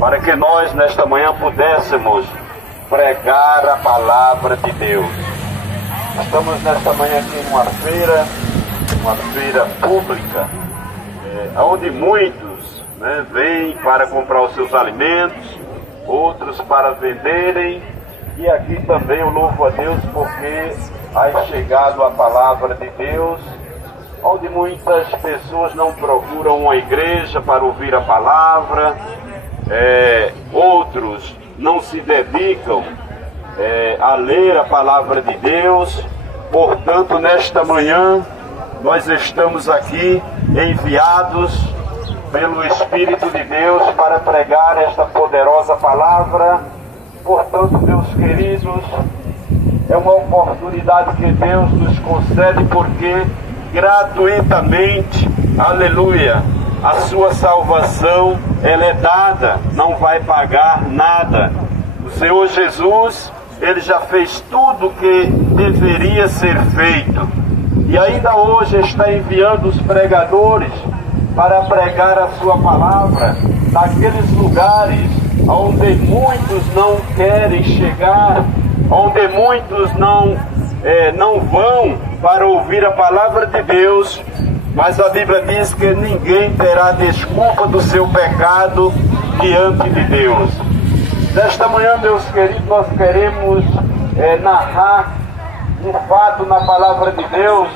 para que nós nesta manhã pudéssemos pregar a palavra de Deus. Estamos nesta manhã aqui em uma feira pública, onde muitos vêm para comprar os seus alimentos, outros para venderem, e aqui também eu louvo a Deus porque há chegado a palavra de Deus, onde muitas pessoas não procuram uma igreja para ouvir a palavra, outros não se dedicam a ler a palavra de Deus. Portanto, nesta manhã, nós estamos aqui enviados pelo Espírito de Deus para pregar esta poderosa palavra. Portanto, meus queridos, é uma oportunidade que Deus nos concede, porque gratuitamente, aleluia, a sua salvação, ela é dada, não vai pagar nada. O Senhor Jesus, Ele já fez tudo o que deveria ser feito, e ainda hoje está enviando os pregadores para pregar a sua palavra naqueles lugares onde muitos não querem chegar, onde muitos não vão para ouvir a palavra de Deus. Mas a Bíblia diz que ninguém terá desculpa do seu pecado diante de Deus. Nesta manhã, meus queridos, nós queremos narrar um fato na palavra de Deus,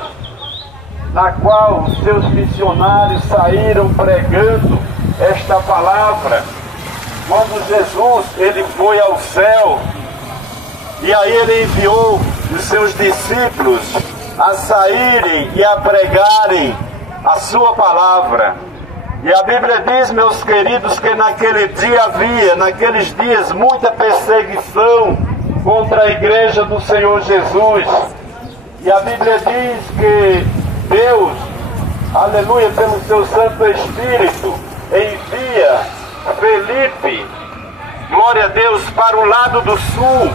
na qual os seus missionários saíram pregando esta palavra. Quando Jesus ele foi ao céu, e aí ele enviou os seus discípulos a saírem e a pregarem a sua palavra. E a Bíblia diz, meus queridos, que naqueles dias, muita perseguição contra a igreja do Senhor Jesus. E a Bíblia diz que Deus, aleluia, pelo seu Santo Espírito, envia Felipe, glória a Deus, para o lado do sul,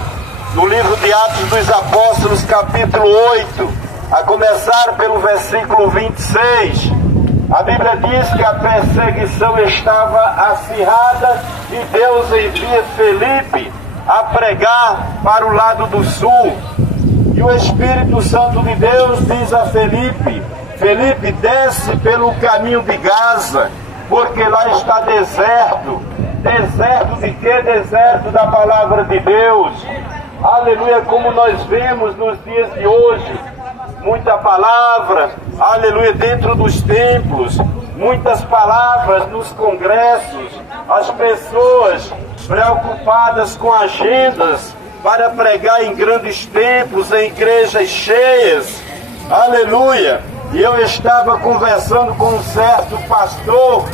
no livro de Atos dos Apóstolos, capítulo 8, a começar pelo versículo 26, a Bíblia diz que a perseguição estava acirrada e Deus envia Felipe a pregar para o lado do sul. E o Espírito Santo de Deus diz a Felipe: Felipe, desce pelo caminho de Gaza, porque lá está deserto. Deserto de quê? Deserto da palavra de Deus. Aleluia, como nós vemos nos dias de hoje, muita palavra, aleluia, dentro dos templos, muitas palavras nos congressos, as pessoas preocupadas com agendas para pregar em grandes templos, em igrejas cheias, aleluia. E eu estava conversando com um certo pastor,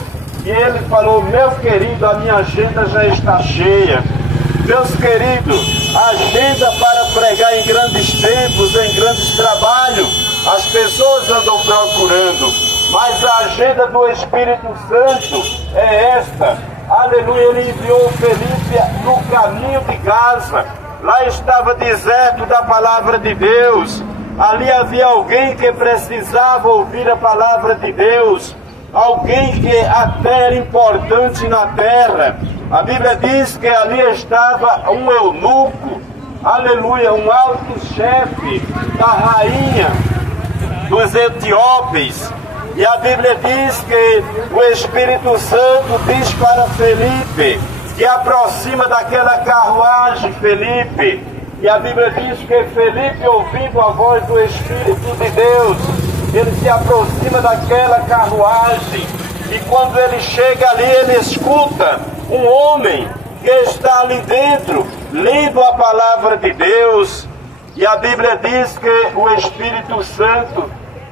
e ele falou: meu querido, a minha agenda já está cheia. Meus queridos, a agenda para pregar em grandes templos, em grandes trabalhos, as pessoas andam procurando, mas a agenda do Espírito Santo é esta. Aleluia, ele enviou Felipe no caminho de Gaza. Lá estava deserto da palavra de Deus. Ali havia alguém que precisava ouvir a palavra de Deus, alguém que até era importante na terra. A Bíblia diz que ali estava um eunuco, aleluia, um alto chefe da rainha dos etíopes. E a Bíblia diz que o Espírito Santo diz para Felipe que aproxima daquela carruagem, Felipe. E a Bíblia diz que Felipe, ouvindo a voz do Espírito de Deus, ele se aproxima daquela carruagem. E quando ele chega ali, ele escuta um homem que está ali dentro, lendo a palavra de Deus. E a Bíblia diz que o Espírito Santo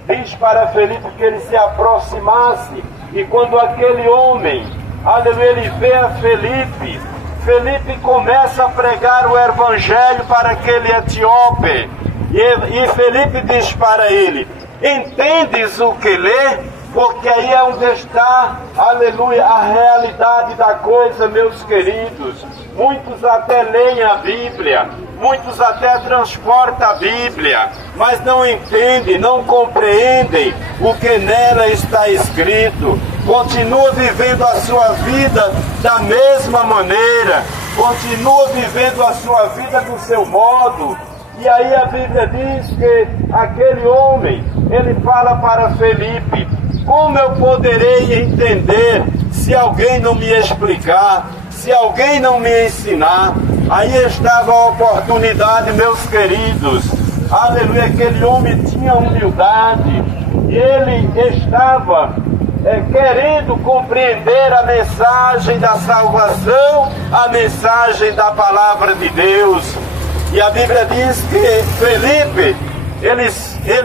diz para Felipe que ele se aproximasse. E quando aquele homem, aleluia, ele vê a Felipe, Felipe começa a pregar o evangelho para aquele etíope. E Felipe diz para ele: entendes o que lê? Porque aí é onde está, aleluia, a realidade da coisa, meus queridos. Muitos até leem a Bíblia, muitos até transportam a Bíblia, mas não entendem, não compreendem o que nela está escrito. continua vivendo a sua vida da mesma maneira, continua vivendo a sua vida do seu modo. E aí a Bíblia diz que aquele homem, ele fala para Felipe: como eu poderei entender se alguém não me explicar, se alguém não me ensinar? Aí estava a oportunidade, meus queridos. Aleluia, aquele homem tinha humildade, ele estava querendo compreender a mensagem da salvação, a mensagem da palavra de Deus. E a Bíblia diz que Felipe, ele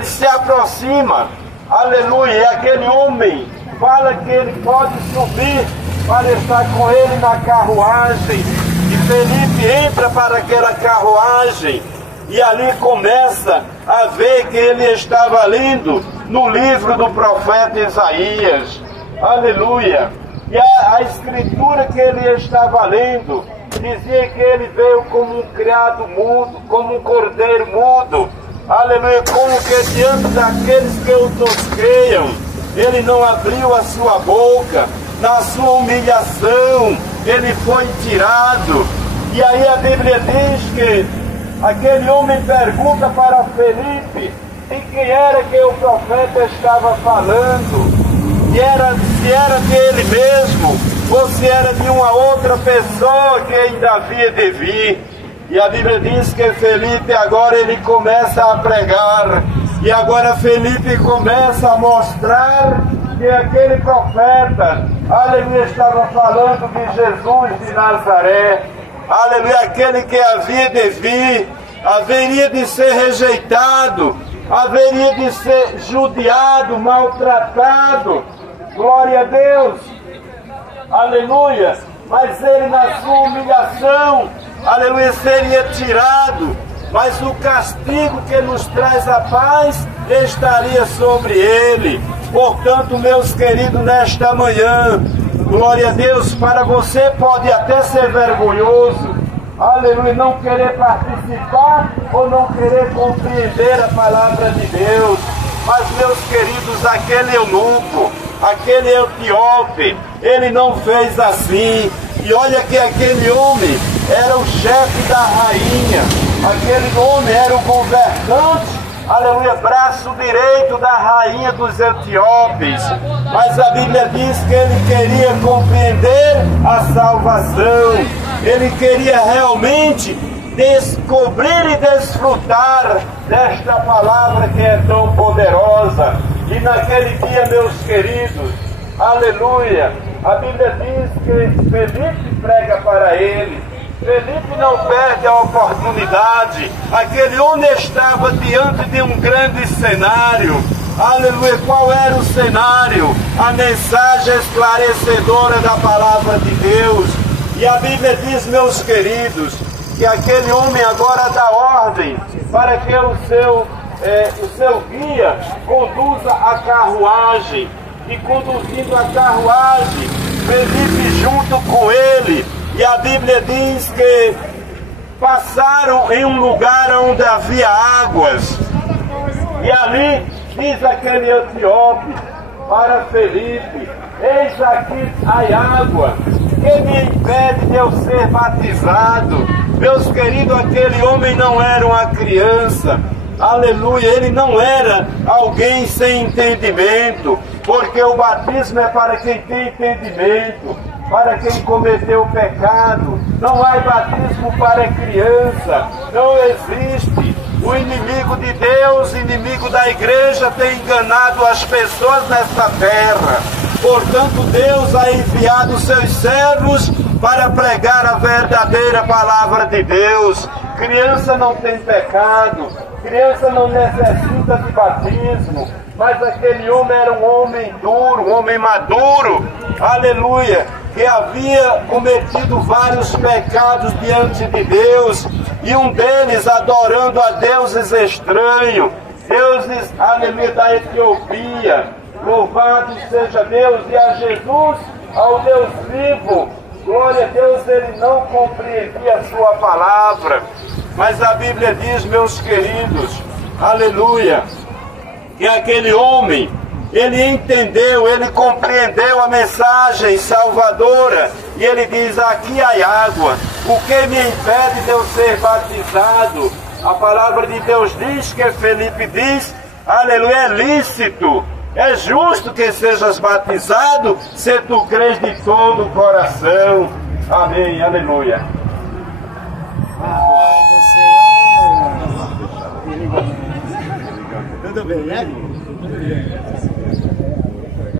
se aproxima, aleluia, e aquele homem fala que ele pode subir para estar com ele na carruagem. E Felipe entra para aquela carruagem, e ali começa a ver que ele estava lendo no livro do profeta Isaías, aleluia. E a escritura que ele estava lendo dizia que ele veio como um criado mudo, como um cordeiro mudo, aleluia, como que diante daqueles que o tosqueiam, ele não abriu a sua boca. Na sua humilhação, ele foi tirado. E aí a Bíblia diz que aquele homem pergunta para Felipe de quem era que o profeta estava falando, se era dele mesmo, ou se era de uma outra pessoa que ainda havia de vir. E a Bíblia diz que Felipe agora ele começa a pregar, e agora Felipe começa a mostrar que aquele profeta, aleluia, estava falando de Jesus de Nazaré, aleluia, aquele que havia de vir, haveria de ser rejeitado, haveria de ser judiado, maltratado, glória a Deus, aleluia, mas ele na sua humilhação, aleluia, seria tirado, mas o castigo que nos traz a paz estaria sobre ele. Portanto, meus queridos, nesta manhã, glória a Deus, para você pode até ser vergonhoso, aleluia, não querer participar ou não querer compreender a palavra de Deus, mas, meus queridos, aquele eunuco, aquele etíope, ele não fez assim. E olha que aquele homem era o chefe da rainha, aquele homem era o governante, aleluia, braço direito da rainha dos etíopes. Mas a Bíblia diz que ele queria compreender a salvação, ele queria realmente descobrir e desfrutar desta palavra que é tão poderosa. E naquele dia, meus queridos, aleluia, a Bíblia diz que Felipe prega para ele. Felipe não perde a oportunidade. Aquele homem estava diante de um grande cenário. Aleluia, qual era o cenário? A mensagem esclarecedora da palavra de Deus. E a Bíblia diz, meus queridos, que aquele homem agora dá ordem para que o seu guia conduza a carruagem. E conduzindo a carruagem, Felipe junto com ele. E a Bíblia diz que passaram em um lugar onde havia águas. E ali diz aquele etíope para Felipe: eis aqui a água, que me impede de eu ser batizado? Meus queridos, aquele homem não era uma criança, aleluia, ele não era alguém sem entendimento, porque o batismo é para quem tem entendimento, para quem cometeu o pecado. Não há batismo para criança, não existe. O inimigo de Deus, inimigo da igreja, tem enganado as pessoas nesta terra. Portanto, Deus ha enviado seus servos para pregar a verdadeira palavra de Deus. Criança não tem pecado, criança não necessita de batismo, mas aquele homem era um homem duro, um homem maduro, aleluia, que havia cometido vários pecados diante de Deus, e um deles adorando a deuses estranhos, deuses, aleluia, da Etiópia. Louvado seja Deus, e a Jesus, ao Deus vivo, glória a Deus, ele não compreendia a sua palavra. Mas a Bíblia diz, meus queridos, aleluia, que aquele homem, ele entendeu, ele compreendeu a mensagem salvadora, e ele diz: aqui há água, o que me impede de eu ser batizado? A palavra de Deus diz, que Felipe diz, aleluia, é lícito, é justo que sejas batizado, se tu crês de todo o coração. Amém, aleluia. Tudo bem, né?